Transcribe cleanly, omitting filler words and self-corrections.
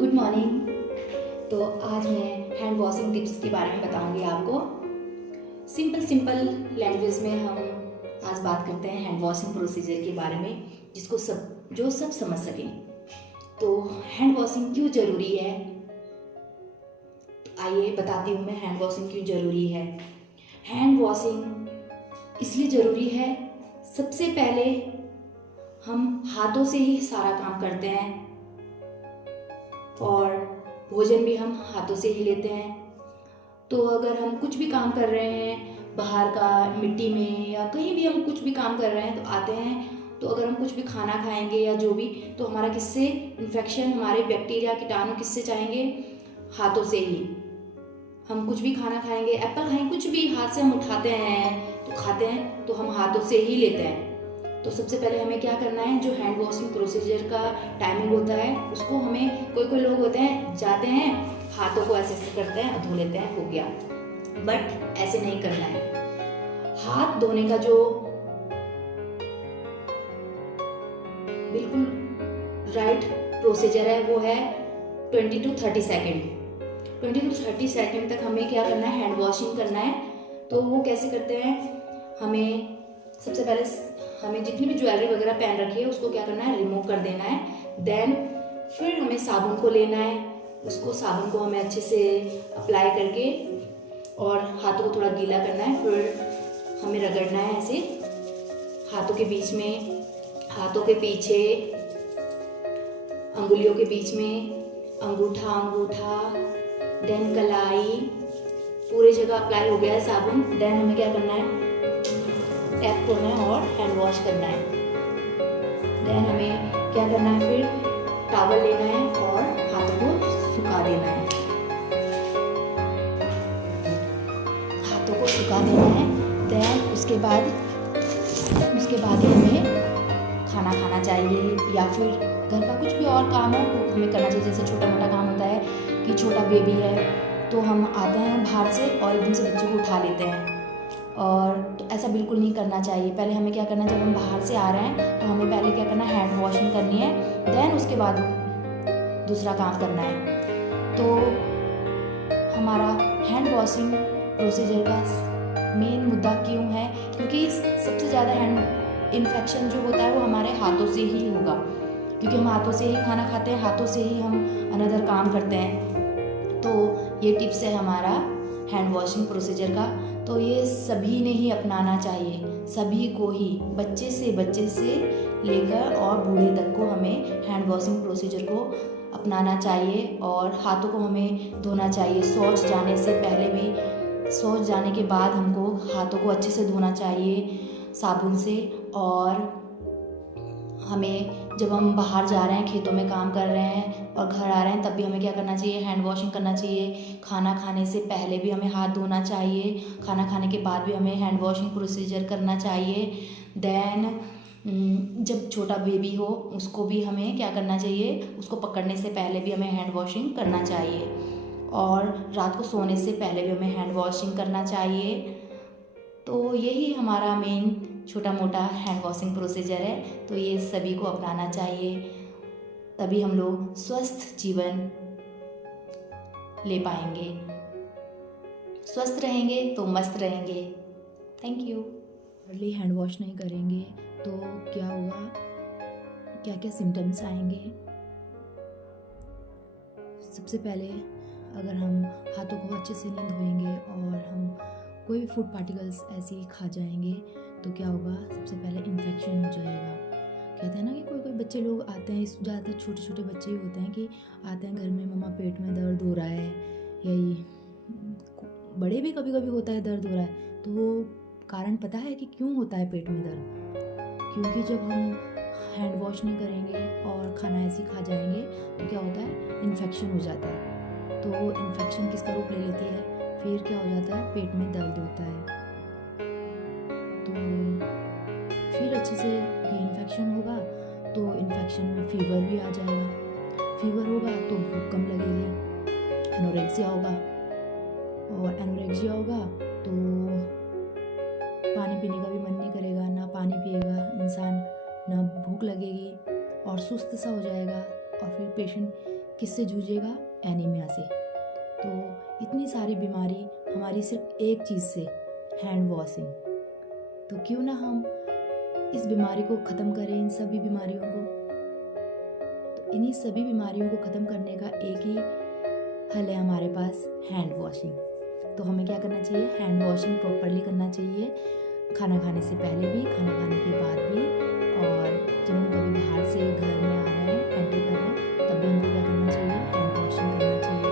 Good morning. तो आज मैं हैंड वॉशिंग टिप्स के बारे में बताऊंगी आपको। सिंपल लैंग्वेज में हम आज बात करते हैं हैंड वॉशिंग प्रोसीजर के बारे में, जिसको सब समझ सकें। तो हैंड वॉशिंग क्यों ज़रूरी है, तो आइए बताती हूँ मैं हैंड वॉशिंग क्यों ज़रूरी है। हैंड वॉशिंग इसलिए ज़रूरी है, सबसे पहले हम हाथों से ही सारा काम करते हैं और भोजन भी हम हाथों से ही लेते हैं। तो अगर हम कुछ भी काम कर रहे हैं बाहर का, मिट्टी में या कहीं भी हम कुछ भी काम कर रहे हैं तो आते हैं, तो अगर हम कुछ भी खाना खाएंगे या जो भी, तो हमारा किससे इन्फेक्शन, हमारे बैक्टीरिया कीटाणु किससे जाएंगे? हाथों से ही। हम कुछ भी खाना खाएंगे, एप्पल खाएंगे, कुछ भी हाथ से हम उठाते हैं तो खाते हैं, तो हम हाथों से ही लेते हैं। तो सबसे पहले हमें क्या करना है, जो हैंड वॉशिंग प्रोसीजर का टाइमिंग होता है उसको हमें, कोई लोग होते हैं जाते हैं हाथों को ऐसे करते हैं और धो लेते हैं, हो गया। बट ऐसे नहीं करना है। हाथ धोने का जो बिल्कुल राइट प्रोसीजर है वो है 20 to 30 सेकेंड। 20 to 30 सेकेंड तक हमें क्या करना है, हैंड वॉशिंग करना है। तो वो कैसे करते हैं, हमें सबसे पहले हमें जितनी भी ज्वेलरी वगैरह पहन रखी है उसको क्या करना है, रिमूव कर देना है। देन फिर हमें साबुन को लेना है, उसको साबुन को हमें अच्छे से अप्लाई करके और हाथों को थोड़ा गीला करना है। फिर हमें रगड़ना है ऐसे हाथों के बीच में, हाथों के पीछे, अंगुलियों के बीच में, अंगूठा, देन कलाई, पूरी जगह अप्लाई हो गया है साबुन। देन हमें क्या करना है, टैप खोलना है और हैंड वॉश करना है। देन हमें क्या करना है, फिर टॉवल लेना है और हाथों को सुखा देना है, हाथों को सुखा देना है। देन उसके बाद ही हमें खाना खाना चाहिए या फिर घर का कुछ भी और काम हो वो हमें करना चाहिए। जैसे छोटा मोटा काम होता है कि छोटा बेबी है तो हम आते हैं बाहर से और एकदम से बच्चे को उठा लेते हैं, और तो ऐसा बिल्कुल नहीं करना चाहिए। पहले हमें क्या करना है, जब हम बाहर से आ रहे हैं तो हमें पहले क्या करना है, हैंड वॉशिंग करनी है। देन उसके बाद दूसरा काम करना है। तो हमारा हैंड वॉशिंग प्रोसीजर का मेन मुद्दा क्यों है, क्योंकि सबसे ज़्यादा हैंड इन्फेक्शन जो होता है वो हमारे हाथों से ही होगा, क्योंकि हम हाथों से ही खाना खाते हैं, हाथों से ही हम अनदर काम करते हैं। तो ये टिप्स है हमारा हैंड वॉशिंग प्रोसीजर का। तो ये सभी ने ही अपनाना चाहिए, सभी को ही, बच्चे से लेकर और बूढ़े तक को हमें हैंड वॉशिंग प्रोसीजर को अपनाना चाहिए। और हाथों को हमें धोना चाहिए, शौच जाने से पहले भी, शौच जाने के बाद हमको हाथों को अच्छे से धोना चाहिए साबुन से। और हमें जब हम बाहर जा रहे हैं, खेतों में काम कर रहे हैं और घर आ रहे हैं, तब भी हमें क्या करना चाहिए, हैंड वॉशिंग करना चाहिए। खाना खाने से पहले भी हमें हाथ धोना चाहिए, खाना खाने के बाद भी हमें हैंड वॉशिंग प्रोसीजर करना चाहिए। देन जब छोटा बेबी हो उसको भी हमें क्या करना चाहिए, उसको पकड़ने से पहले भी हमें हैंड वॉशिंग करना चाहिए। और रात को सोने से पहले भी हमें हैंड वॉशिंग करना चाहिए। तो यही हमारा मेन छोटा मोटा हैंड वॉशिंग प्रोसीजर है। तो ये सभी को अपनाना चाहिए, तभी हम लोग स्वस्थ जीवन ले पाएंगे। स्वस्थ रहेंगे तो मस्त रहेंगे। Thank you. Early hand wash नहीं करेंगे तो क्या होगा, क्या क्या सिम्टम्स आएंगे। सबसे पहले अगर हम हाथों को अच्छे से नहीं धोएंगे और हम कोई भी फूड पार्टिकल्स ऐसे ही खा जाएंगे तो क्या होगा, सबसे पहले इन्फेक्शन हो जाएगा। कहते हैं ना कि कोई बच्चे लोग आते हैं, ज़्यादातर छोटे छोटे बच्चे ही होते हैं कि आते हैं घर में, मम्मा पेट में दर्द हो रहा है, या ये बड़े भी कभी कभी होता है दर्द हो रहा है। तो वो कारण पता है कि क्यों होता है पेट में दर्द, क्योंकि जब हम हैंड वॉश नहीं करेंगे और खाना ऐसे ही खा जाएंगे तो क्या होता है, इन्फेक्शन हो जाता है। तो वो इन्फेक्शन किसका रूप ले लेती है, फिर क्या हो जाता है, पेट में दर्द होता है। तो फिर अच्छे से इन्फेक्शन होगा तो इन्फेक्शन में फीवर भी आ जाएगा, फीवर होगा तो भूख कम लगेगी, एनोरेक्सिया होगा, और एनोरेक्सिया होगा तो पानी पीने का भी मन नहीं करेगा, ना पानी पिएगा इंसान, ना भूख लगेगी और सुस्त सा हो जाएगा। और फिर पेशेंट किससे जूझेगा? एनीमिया से। तो इतनी सारी बीमारी हमारी सिर्फ एक चीज़ से, हैंड वॉशिंग। तो क्यों ना हम इस बीमारी को ख़त्म करें, इन सभी बीमारियों को। तो इन्हीं सभी बीमारियों को ख़त्म करने का एक ही हल है हमारे पास, हैंड वॉशिंग। तो हमें क्या करना चाहिए? हैंड वॉशिंग प्रॉपरली करना चाहिए, खाना खाने से पहले भी, खाना खाने के बाद भी, और जब हम कभी बाहर से घर में आ रहे हैं, एंटर कर रहे हैं, तब भी हमको क्या करना चाहिए? हैंड वॉशिंग करना चाहिए।